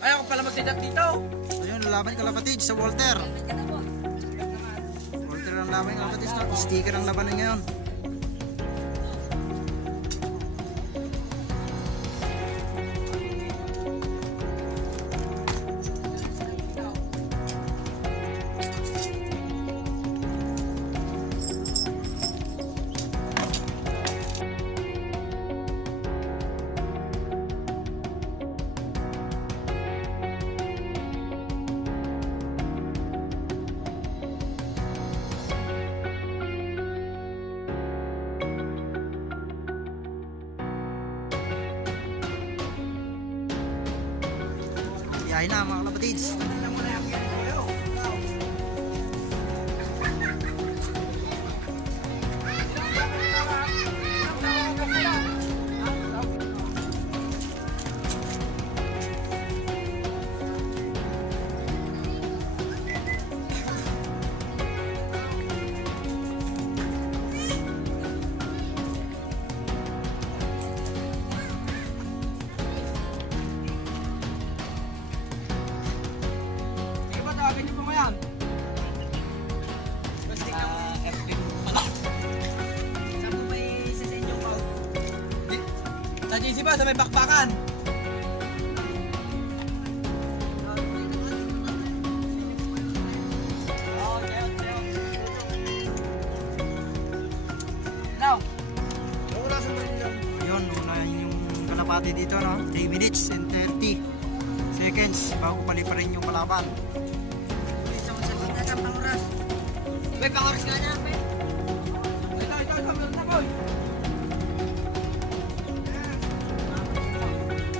Ay, ako pala magsidat dito. Ayun, laban kalapatid sa Walter. Walter ang laban kalapatid. Sticker ang labanan ngayon. Biyahe na mga kalapatids. Sige ba, tawagin niyo po mo yan? FB pala. Saan mo may sasend yung code? Sa GC ba? Sa may bakbakan? Now, Yun, unahin yung kalapati dito, no? 3 minutes and 30 seconds bago paliparin yung kalaban. may pangoras ka niya, pe. Ito, meron na, boy.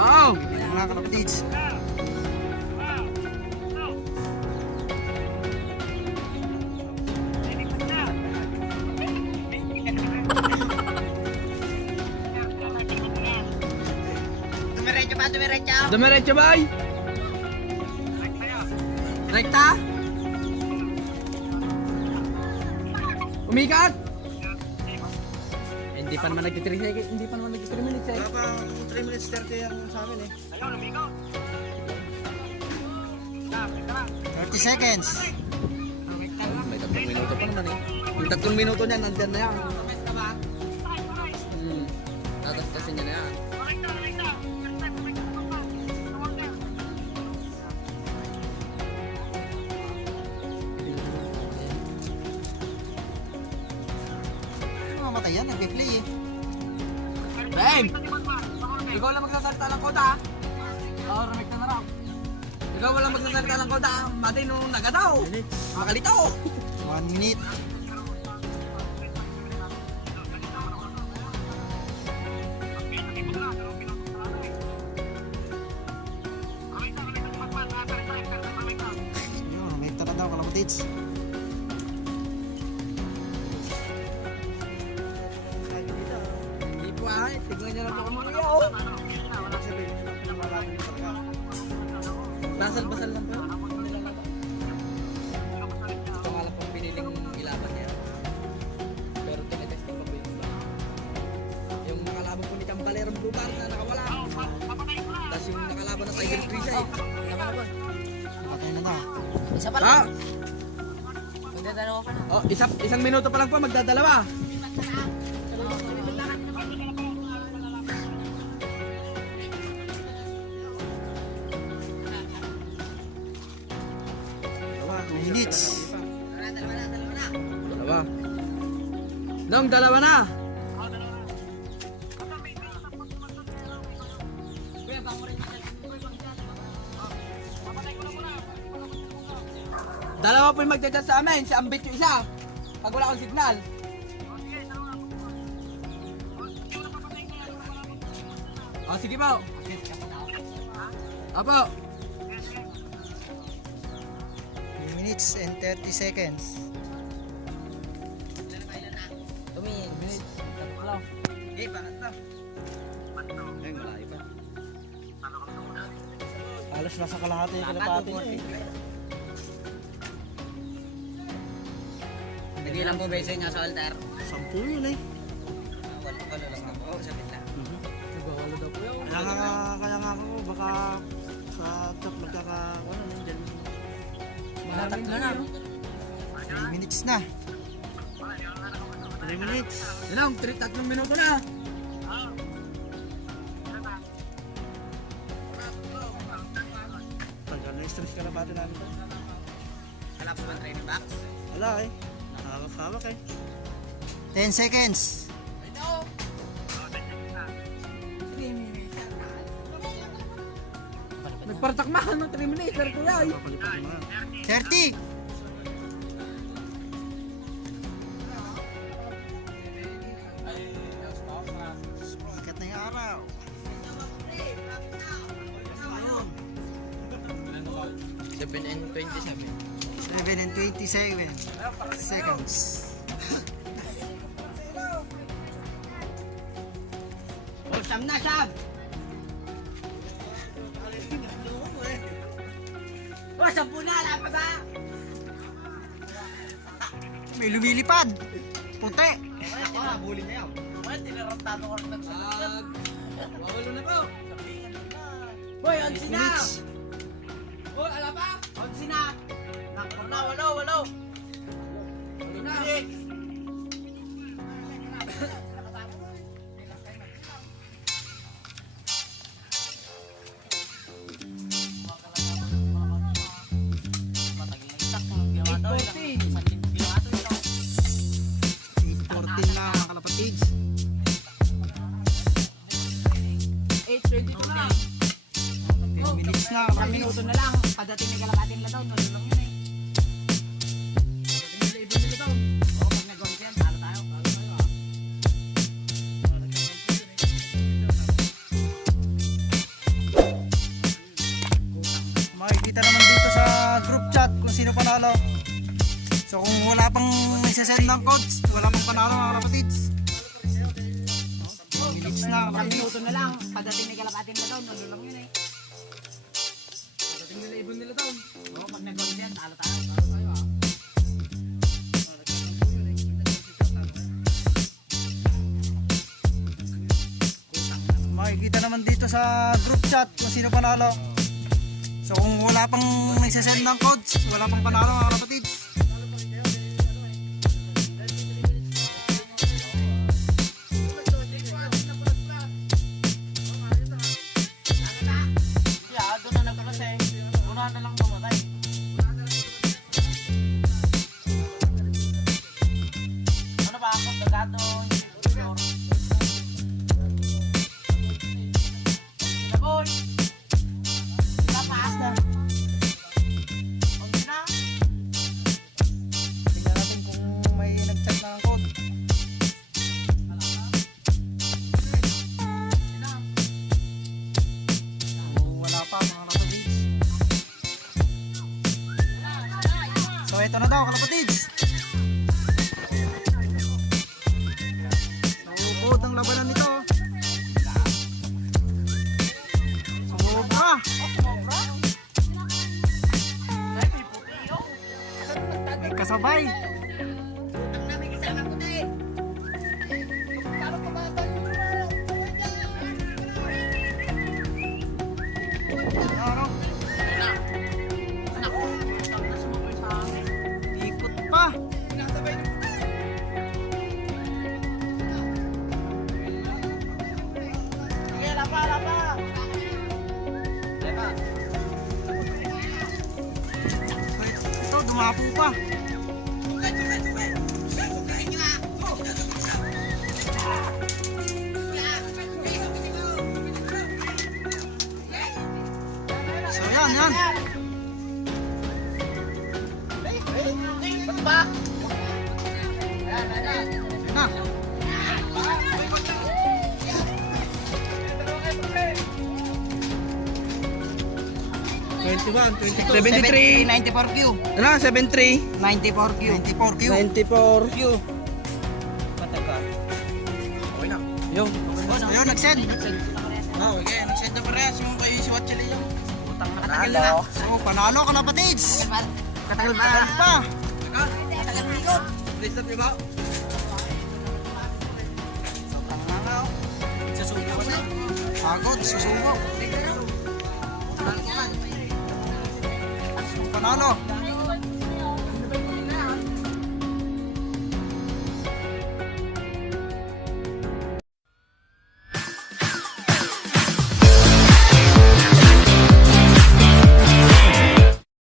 Oh! Mga kalapatids. Dumiretso ba? Dumiretso, boy. Rekta? Umikat? Hindi pa naman nag-3 seconds. Hindi pa naman nag-3 minutes eh. Wala pa 3 minutes 30 ang sa amin eh. 30 seconds. May 3 minuto pa naman eh. Yung 3 minuto niya, nandyan na yan. Tatas kasi niya na yan. Mamatay yan, nag-play eh. Bam! Ikaw lang magsasalita ng koda ha? Oo, rumik na raw. Ikaw lang magsasalita ng koda ha? Mati nung nagadaw. Makalitaw. 1 minute. Ayun, may tara daw kalapatids. Hindi po ha? Tignan niyo lang ito kung mga yaw. Basal-basal lang po. Ito nga lang pong piniling ilaban niya. Pero tinetesting pa po yung iba. Yung nakalaban po ni Cambalerong Blue Bar na nakawala. Tapos yung nakalaban ng Tiger Trisa eh. Tama na po. Patay na daw. Isa pa lang. Magdadalawa ka na. Oh, isang minuto pa lang po magdadalawa. Dalawa, 2 minutes. Dalawa. Nong, dalawa na. Dalawa po yung magdadala sa amin. Si Ambit yung isa. Pag wala akong signal. Oh, sige po. Apo. 3 minutes and 30 seconds. Tumingin. Hello. Hindi, bakit ba? Ay, malayo pa. Halos nasa kalahati yung kalapati niya eh. Nagilang po beses nga sa altar. 10 yun eh. Walo lang ako. Oo, sabi na. Kaya nga ako, baka sa Tatlo na. 3 minutes na. 3 minutes. Yun lang, 3 minuto na. Tagal na stress kalapati namin to. Wala pa ba training box? Wala eh. Nakakawak eh. 10 seconds. Nagpartakmahan ng 3 minutes, pero kuya. Papalitan mo nga. 30. Sikat na yung araw. Ayun. 7 and 27. 7 and 27 seconds. Oh, Sam na, Sam! Oh, 10 na, wala pa ba? May lumilipad. Puti. Ako, habulin na yan. Well, tinarantado ko rin nagsasagot. Wawalo na po. Hoy, 11 na! Minutes. Oh, ala pa? 11 na! Walo. Walo na. Na mga kalapatids. 8:22 na. 10 minutes na. 1 minuto na lang. Pagdating ni Kalabatin na daw, tuloy lang yun eh. Pagdating nila daw. Oo, pag nag-gong yan, talo tayo. Makikita naman dito sa group chat kung sino panalo. So kung wala pang isa-send ng codes, wala pang panalo mga kapatids. 10 minutes na. 1 minuto na lang. Pagdating ni Kalabatin na daw, tuloy lang yun eh. Pagdating nila ibon nila daw. Oo, pag nag-gong yan, talo tayo. Makikita naman dito sa group chat kung sino panalo. So kung wala pang isa-send ng codes, wala pang panalo mga kapatids. Tingnan natin kung may nag-chat na ng code. Wala pa mga kapatids. So ito na daw kalapatids. So buod ang labanan nito. Sobra. May kasabay. Ano? Ikot pa. Ito, dumapo pa. So yan. Yan na. 21, 22, 73, 73. 94Q. Ano? 73? 94Q. 94Q. 94. Patagal. Okay na. Yung. Ayun, nag-send. Oh, okay. Nag-send na parehas yung kayo si Watchali yung. Utang na Katagal na. So, panalo ka na patids. Katagal pa. Katagal pa. Katagal na ikot. Please stop ba? Sasubo ka na. Pagod, susubo. Panalo.